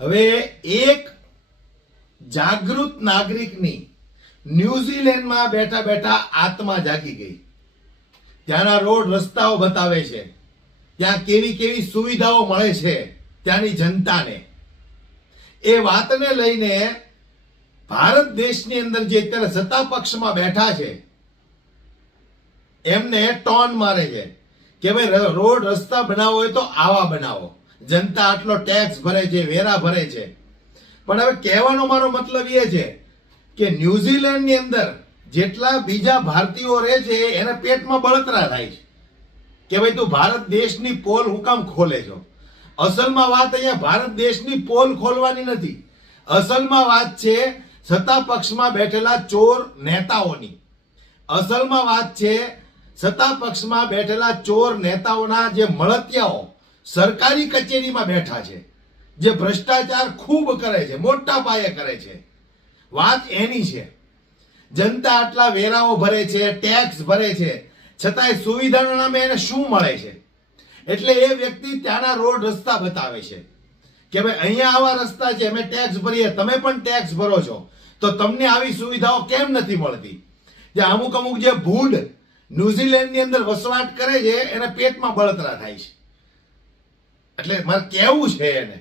હવે એક જાગૃત નાગરિકની ન્યુઝીલેન્ડમાં બેઠા બેઠા આત્મા જાગી ગઈ. ત્યાંના રોડ રસ્તાઓ બતાવે છે, ત્યાં કેવી કેવી સુવિધાઓ મળે છે ત્યાંની જનતાને. એ વાતને લઈને ભારત દેશની અંદર જે અત્યારે સત્તા પક્ષમાં બેઠા છે એમને ટોન મારે છે કે ભાઈ રોડ રસ્તા બનાવો હોય તો આવા બનાવો, જનતા આટલો ટેક્સ ભરે છે, વેરા ભરે છે. પણ હવે કહેવાનો મારો મતલબ એ છે કે ન્યુઝીલેન્ડની અંદર જેટલા બીજા ભારતીયો રહે છે એને પેટમાં બળતરા થાય છે કે ભાઈ તું ભારત દેશની પોલ હું કામ ખોલે છો. અસલમાં વાત અહીંયા ભારત દેશની પોલ ખોલવાની નથી. અસલમાં વાત છે સત્તા પક્ષમાં બેઠેલા ચોર નેતાઓની. અસલમાં વાત છે સત્તા પક્ષમાં બેઠેલા ચોર નેતાઓના જે મળતિયાઓ સરકારી કચેરીમાં બેઠા છે, જે ભ્રષ્ટાચાર ખૂબ કરે છે, મોટા પાયે કરે છે. વાત એની છે. જનતા આટલા વેરાઓ ભરે છે, ટેક્સ ભરે છે, છતાંય સુવિધાના નામે એને શું મળે છે? એટલે એ વ્યક્તિ ત્યાંના રોડ રસ્તા બતાવે છે કે ભાઈ અહીંયા આવા રસ્તા છે, અમે ટેક્સ ભરીએ, તમે પણ ટેક્સ ભરો છો, તો તમને આવી સુવિધાઓ કેમ નથી મળતી? જે અમુક અમુક જે ભૂંડ ન્યુઝીલેન્ડની અંદર વસવાટ કરે છે એને પેટમાં બળતરા થાય છે. એટલે મારે કહેવું છે એને